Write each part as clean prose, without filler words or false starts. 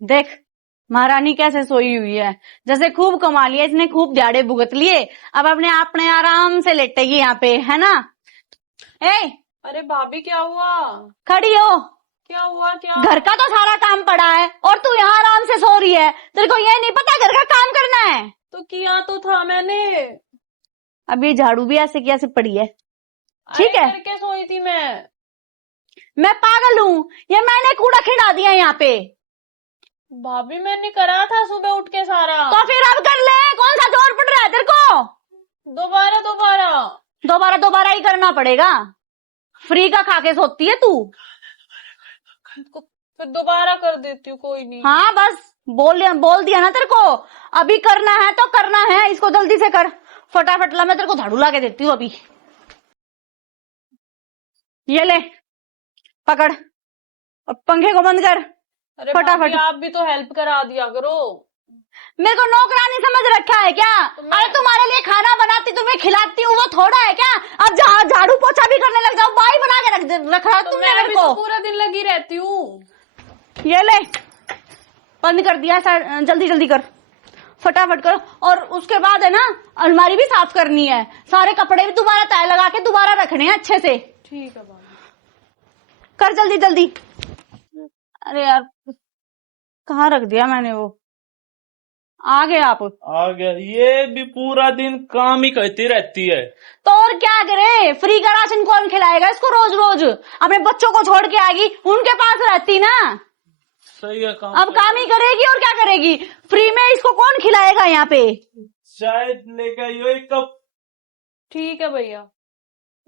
देख महारानी कैसे सोई हुई है, जैसे खूब कमा लिया इसने, खूब दिहाड़े भुगत लिए, अब अपने आराम से लेटेगी यहाँ पे, है ना। ए अरे भाभी क्या हुआ? खड़ी हो, क्या हुआ क्या? घर का तो सारा काम पड़ा है और तू यहाँ आराम से सो रही है। तेरे को ये नहीं पता घर का काम करना है? तो किया तो था मैंने। अब ये झाड़ू भी ऐसे की ऐसे पड़ी है, ठीक है। करके सोई थी मैं पागल हूँ, ये मैंने कूड़ा खिला दिया यहाँ पे। भाभी मैंने करा था सुबह उठ के सारा। तो फिर अब कर ले, कौन सा जोर पड़ रहा है तेरे को? दोबारा दोबारा दोबारा दोबारा ही करना पड़ेगा, फ्री का खा के सोती है तू। फिर दोबारा कर देती हूँ, कोई नहीं। हाँ बस बोल दिया ना तेरे को, अभी करना है तो करना है, इसको जल्दी से कर फटाफट। ला मैं तेरे को झाड़ू ला के देती हूँ अभी, ये ले पकड़ और पंखे को बंद कर अरे फटाफट। आप भी तो हेल्प करा दिया करो। मेरे को नौकरानी समझ रखा है क्या? अरे तुम्हारे लिए खाना बनाती, तुम्हें खिलाती हूँ, वो थोड़ा है क्या? अब झाड़ू पोछा भी करने लग जाओ, बाई बना के रख रहा तो तुमने मैं मेरे भी को। तो पूरा दिन लगी रहती हूँ। ये ले बंद कर दिया, जल्दी जल्दी कर फटाफट करो। और उसके बाद है ना, अलमारी भी साफ करनी है, सारे कपड़े भी दोबारा तय लगा के दोबारा रखने हैं अच्छे से। ठीक है भाभी। कर जल्दी जल्दी। अरे यार कहाँ रख दिया मैंने वो? आ गए आप? आ गया। ये भी पूरा दिन काम ही करती रहती है। तो और क्या करे, फ्री का राशन कौन खिलाएगा इसको रोज रोज? अपने बच्चों को छोड़ के आएगी, उनके पास रहती ना। सही है काम। अब काम ही करेगी और क्या करेगी, फ्री में इसको कौन खिलाएगा यहाँ पे? चाय लेकर आइयो एक कप। ठीक है भैया।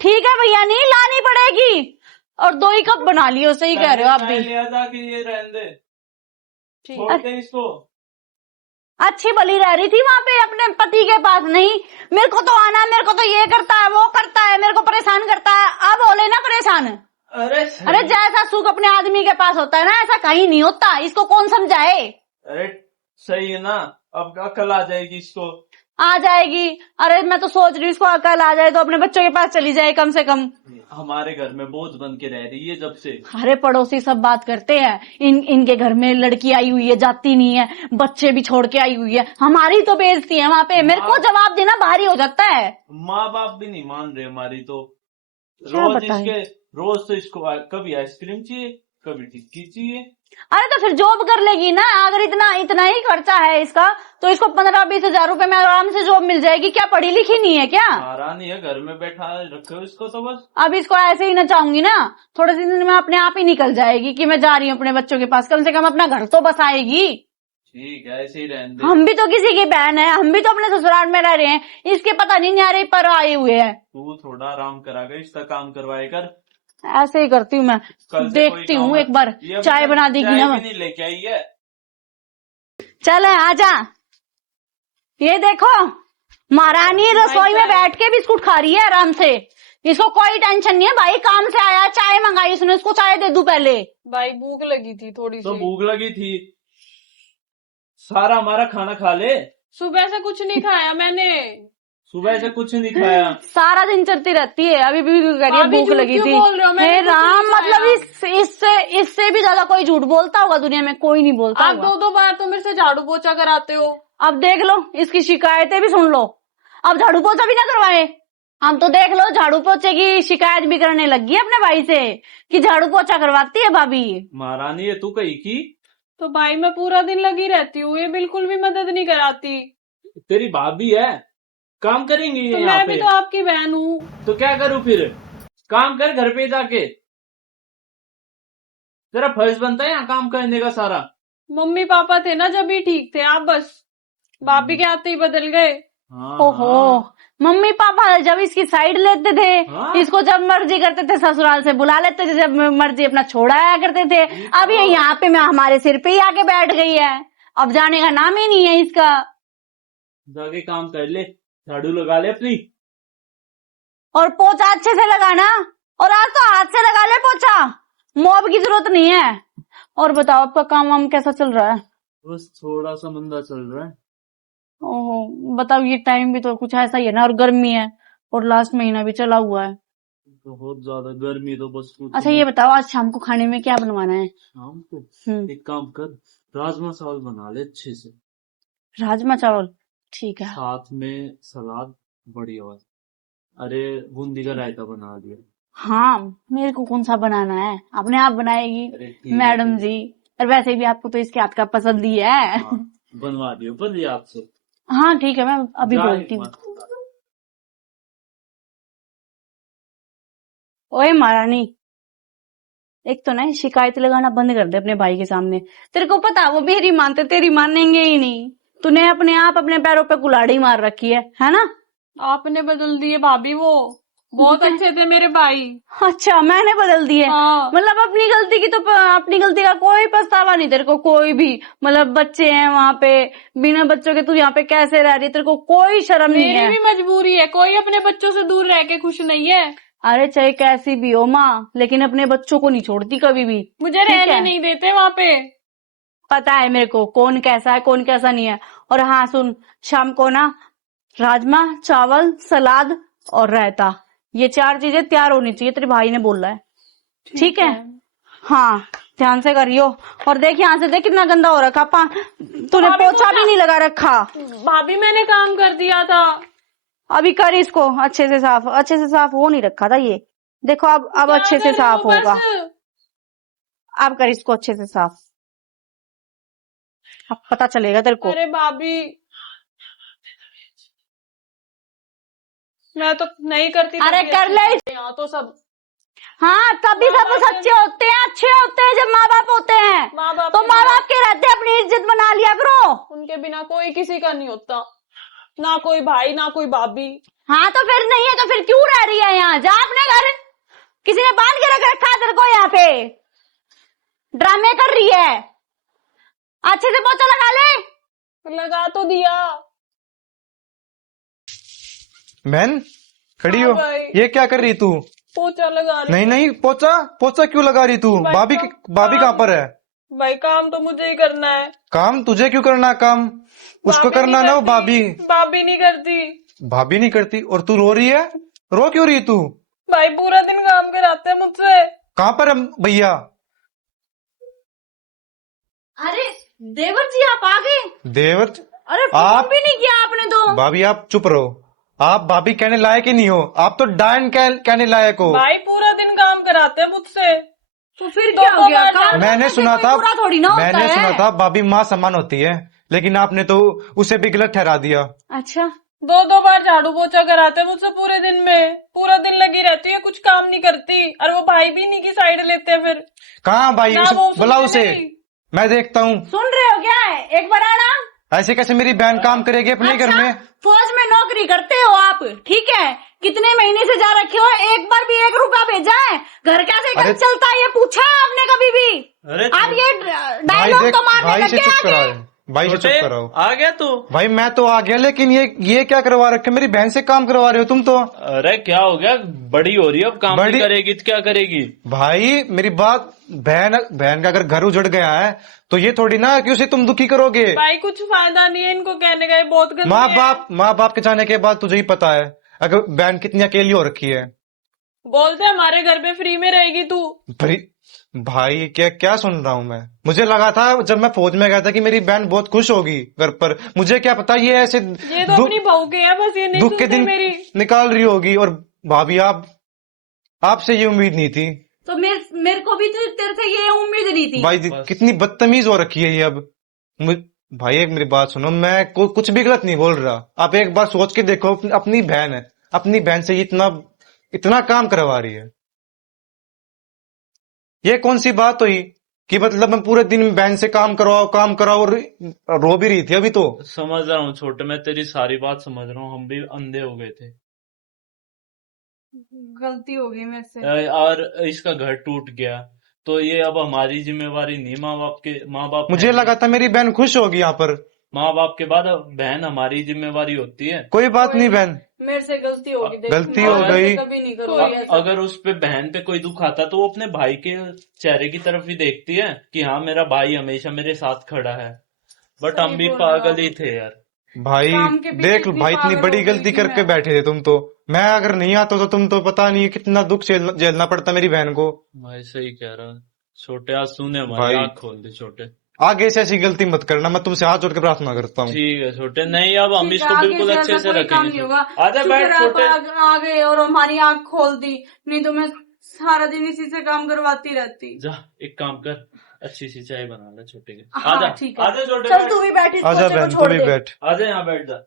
ठीक है भैया नहीं लानी पड़ेगी, और 2 ही कप बना लियो। सही कह रहे हो आप भी। लिया था कि ये रहने दे, ठीक छोड़ दे इसको। अच्छी भली रह रही थी वहां पे अपने पति के पास, नहीं मेरे को तो आना, मेरे को तो ये करता है वो करता है, मेरे को परेशान करता है। अब हो लेना परेशान। अरे जैसा सुख अपने आदमी के पास होता है ना, ऐसा कहीं नहीं होता, इसको कौन समझाए। अरे सही है ना, अब अकल आ जाएगी इसको। आ जाएगी, अरे मैं तो सोच रही हूँ इसको अकल आ जाए तो अपने बच्चों के पास चली जाए कम से कम। हमारे घर में बोझ बन के रह रही है जब से। अरे पड़ोसी सब बात करते हैं, इनके घर में लड़की आई हुई है, जाती नहीं है, बच्चे भी छोड़ के आई हुई है, हमारी तो बेइज्जती है वहां पे। मेरे को जवाब देना भारी हो जाता है। माँ बाप भी नहीं मान रहे हमारी तो। क्या रोज तो इसको कभी आइसक्रीम चाहिए, कभी टिक्की चाहिए। अरे तो फिर जॉब कर लेगी ना, अगर इतना ही खर्चा है इसका तो इसको 15-20 हजार रुपए में आराम से जॉब मिल जाएगी। क्या पढ़ी लिखी नहीं है क्या? महारानी है, घर में बैठा रखो इसको तो बस। अब इसको ऐसे ही ना चाहूंगी ना, थोड़े से दिन में अपने आप ही निकल जाएगी कि मैं जा रही हूँ अपने बच्चों के पास, कम से कम अपना घर तो बसाएगी। ठीक है ऐसे ही रहने दे। हम भी तो किसी की बहन है, हम भी तो अपने ससुराल में रह रहे हैं, इसके पता नहीं न्यारे पर आए हुए हैं। तू थोड़ा आराम कराकर इसका काम करवाए कर। ऐसे ही करती हूँ मैं, देखती हूँ एक बार चाय बना देगी ना। नहीं लेके आई है। चल आजा, ये देखो महारानी रसोई में बैठ के बिस्कुट खा रही है आराम से, इसको कोई टेंशन नहीं है। भाई काम से आया, चाय मंगाई उसने, उसको चाय दे दूं पहले। भाई भूख लगी थी थोड़ी तो सी। भूख लगी थी, सारा हमारा खाना खा ले। सुबह से कुछ नहीं खाया मैंने। सुबह से कुछ नहीं खाया। सारा दिन चलती रहती है, अभी भी करिए भूख लगी थी। हे राम, मतलब इससे भी ज्यादा कोई झूठ बोलता होगा दुनिया में? कोई नहीं बोलता। आप 2-2 बार तो मेरे से झाड़ू पोछा कराते हो। अब देख लो इसकी शिकायतें भी सुन लो, अब झाड़ू पोछा भी ना करवाए। हम तो देख लो झाड़ू पोछे की शिकायत भी करने लगी है अपने भाई से कि झाड़ू पोछा करवाती है भाभी। महारानी ये तू कही की? तो भाई मैं पूरा दिन लगी रहती हूँ, ये बिल्कुल भी मदद नहीं कराती। तेरी भाभी है, काम करेंगी ये तो यहाँ मैं पे। भी तो आपकी बहन हूँ। तो क्या करूँ फिर? काम कर घर पे जाके, तेरा फर्ज बनता है यहाँ काम करने का सारा। मम्मी पापा थे ना जब भी ठीक थे, आप बस भाभी के आते ही बदल गए। ओहो, मम्मी पापा जब इसकी साइड लेते थे, इसको जब मर्जी करते थे ससुराल से बुला लेते थे, जब मर्जी अपना छोड़ आया करते थे। अब ये यहाँ पे मैं हमारे सिर पे ही आके बैठ गई है, अब जाने का नाम ही नहीं है इसका। जाके काम कर ले, झाड़ू लगा ले अपनी, और पोछा अच्छे से लगाना, और आज तो हाथ से लगा ले पोछा, मोब की जरूरत नहीं है। और बताओ आपका काम वाम कैसा चल रहा है? बस थोड़ा सा मंदा चल रहा है। ओहो बताओ, ये टाइम भी तो कुछ ऐसा ही है ना, और गर्मी है और लास्ट महीना भी चला हुआ है। बहुत ज्यादा गर्मी तो बस पूछो अच्छा ये मत। बताओ आज शाम को खाने में क्या बनवाना है? शाम को हम्म। एक काम कर, राजमा चावल बना ले अच्छे से, राजमा चावल ठीक है। साथ में सलाद, बढ़िया वाला। अरे बूंदी का रायता बना दिया। हाँ मेरे को कौन सा बनाना है, अपने आप बनाएगी अरे ठीक है, मैडम ठीक है। जी। और वैसे भी आपको तो इसके हाथ का पसंद ही है। हाँ बनवा दियो, बन आपसे। हाँ ठीक है मैं अभी जा बोलती एक हूँ। बार। ओए महारानी, एक तो ना शिकायत लगाना बंद कर दे अपने भाई के सामने। तेरे को पता है वो मेरी मानते तेरी मानेंगे ही नहीं। तूने अपने आप अपने पैरों पे कुल्हाड़ी मार रखी है ना? आपने बदल दिए भाभी, वो बहुत अच्छे थे मेरे भाई। अच्छा मैंने बदल दिए? हाँ। मतलब अपनी गलती की तो अपनी गलती का कोई पछतावा नहीं तेरे को कोई भी? मतलब बच्चे हैं वहां पे, बिना बच्चों के तू यहाँ पे कैसे रह रही है? तेरे को कोई शर्म नहीं मेरी है? भी मजबूरी है, कोई अपने बच्चों से दूर रह के खुश नहीं है। अरे चाहे कैसी भी हो माँ, लेकिन अपने बच्चों को नहीं छोड़ती कभी भी। मुझे ठीक रहने है? नहीं देते वहां पे। पता है मेरे को कौन कैसा है कौन कैसा नहीं है। और हाँ सुन, शाम को ना राजमा चावल सलाद और रायता, ये 4 चीजें तैयार होनी चाहिए, तेरे भाई ने बोला है। ठीक है? हाँ ध्यान से करियो। और देख यहाँ से देख कितना गंदा हो रखा तूने भाभी पोछा भी नहीं लगा रखा। भाभी मैंने काम कर दिया था। अभी कर इसको अच्छे से साफ, अच्छे से साफ हो नहीं रखा था ये। देखो अब क्या अच्छे से कर रही साफ हूँ होगा। बस। अब कर इसको अच्छे से साफ, अब पता चलेगा तेरे को। अरे भाभी मैं तो नहीं करती। अरे तभी कर अच्छे ले। से। यहाँ तो सब हाँ तभी माँ सब बाप सच्चे होते हैं, अच्छे होते हैं जब माँ बाप होते हैं। माँ बाप तो के माँ बिना- बाप के रहते अपनी इज्जत बना लिया करो। उनके बिना कोई किसी का नहीं होता, ना कोई भाई ना कोई भाभी। हाँ तो फिर नहीं है तो फिर क्यों रह रही है यहाँ? जा अपने घर, किसी ने बांध के रख रखा है तेरे को यहाँ पे, ड्रामे कर रही है। अच्छे से पोछा लगा ले। लगा तो दिया। बहन खड़ी हो, हाँ भाई। ये क्या कर रही तू? पोछा लगा रही नहीं नहीं, पोछा पोछा क्यों लगा रही तू? भाई भाभी काम- भाभी कहाँ पर है? भाई काम तो मुझे ही करना है। काम तुझे क्यों करना? काम उसको भाभी करना नहीं ना, वो करती। भाभी भाभी नहीं करती। भाभी नहीं करती। और तू रो रही है? रो क्यों रही तू? भाई पूरा दिन काम कराते हैं मुझसे। कहाँ पर है भैया? अरे देवर जी आप आ गए? देवर अरे फोन आप- भी नहीं किया आपने तो। भाभी आप चुप रहो, आप भाभी कहने लायक ही नहीं हो, आप तो डायन कहने लायक हो। भाई पूरा दिन काम कराते हैं मुझसे। तो फिर तो क्या हो गया? बार- काम मैंने करने से सुना कोई था, बुरा थोड़ी ना होता मैंने है। सुना था भाभी माँ समान होती है, लेकिन आपने तो उसे भी गलत ठहरा दिया। अच्छा 2-2 बार झाड़ू पोछा कराते हैं मुझसे पूरे दिन में। पूरा दिन लगी रहती है, कुछ काम नहीं करती। और वो भाई भी नहीं की साइड लेते हैं फिर। कहाँ भाई? ना वो बुला सुनते उसे, नहीं। मैं देखता हूँ। सुन रहे हो क्या है? एक बार आना। ऐसे कैसे मेरी बहन काम करेगी अपने घर में? फौज में नौकरी करते हो आप, ठीक है? कितने महीने से जा रखे हो, एक बार भी 1 रुपया भेजा है? घर कैसे अरे- चलता है ये पूछा है आपने कभी भी? अरे आप ये भाई डायलॉग देख, तो मारने भाई से लगे चुप आगे। कराओ, भाई से चुप छोटे, कराओ। आ गया तू? भाई मैं तो आ गया, लेकिन ये क्या करवा रखे? मेरी बहन से काम करवा रहे हो तुम तो। अरे क्या हो गया, बड़ी हो रही है अब, काम नहीं बड़ी- करेगी तो क्या करेगी? भाई मेरी बात, बहन का अगर घर उजड़ गया है तो ये थोड़ी ना कि उसे तुम दुखी करोगे। भाई कुछ फायदा नहीं है इनको कहने का, ये बहुत गंदी है। माँ बाप के जाने के बाद तुझे ही पता है अगर बहन कितनी अकेली हो रखी है। बोलते हैं, हमारे घर पे फ्री में रहेगी तू। भाई क्या क्या सुन रहा हूँ मैं? मुझे लगा था जब मैं फौज में गया था कि मेरी बहन बहुत खुश होगी घर पर, मुझे क्या पता ये ऐसे ये तो अपनी बहू के है, बस ये नहीं दुख के सुनते दिन मेरी। निकाल रही होगी। और भाभी आपसे ये उम्मीद नहीं थी। तो मेरे को भी तो तेरे से ये उम्मीद नहीं थी। भाई बस। कितनी बदतमीज हो रखी है ये अब। भाई एक मेरी बात सुनो, मैं कुछ भी गलत नहीं बोल रहा। आप एक बार सोच के देखो, अपनी बहन है, अपनी बहन से इतना काम करवा रही है। ये कौन सी बात हुई कि मतलब मैं पूरे दिन बहन से काम कराओ और रो भी रही थी अभी तो। समझ रहा हूँ छोटे, मैं तेरी सारी बात समझ रहा हूँ, हम भी अंधे हो गए थे। गलती हो गई मेरे से। और इसका घर टूट गया तो ये अब हमारी जिम्मेवारी नहीं, माँ बाप मुझे है। लगा था मेरी बहन खुश होगी यहाँ पर। माँ बाप के बाद अब बहन हमारी जिम्मेवारी होती है। कोई बात नहीं बहन, मेरे से गलती होगी। देख, गलती मैं हो ऐसे गई। कभी नहीं करूंगी ऐसा। अगर उस पे बहन पे कोई दुख आता तो वो अपने भाई के चेहरे की तरफ ही देखती है कि हाँ मेरा भाई हमेशा मेरे साथ खड़ा है। बट सही हम भी बोल रहे हो पागल आप। ही थे यार। भाई काम के पीछे देख लो इतनी भाई, इतनी पागल बड़ी हो गई गलती थी करके मैं। बैठे थे तुम तो। मैं अगर नहीं आता तो तुम तो पता नहीं कितना दुख झेलना पड़ता मेरी बहन को। भाई सही कह रहा है छोटे, आज तूने हमारी भाई आँख खोल दी छोटे। आगे से ऐसी गलती मत करना, मैं तुमसे हाथ जोड़ के प्रार्थना करता हूँ। ठीक है छोटे, नहीं अब हम ठीक है, इसको आगे बिल्कुल से अच्छे ऐसा से कोई काम नहीं रखेंगे। होगा। आजा शुक्र बैठ है आप छोटे। आ गए और हमारी आंख खोल दी, नहीं तो मैं सारा दिन इसी से काम करवाती रहती। जा एक काम कर, अच्छी सी चाय बना ले छोटे के। हाँ, आजा ठीक है। आजा छोटे, चल बैठ। तू भी बैठ, इस आजा पोचे को बहन तू छोड़ भी दे। बैठ। आजा यहाँ बैठ जा।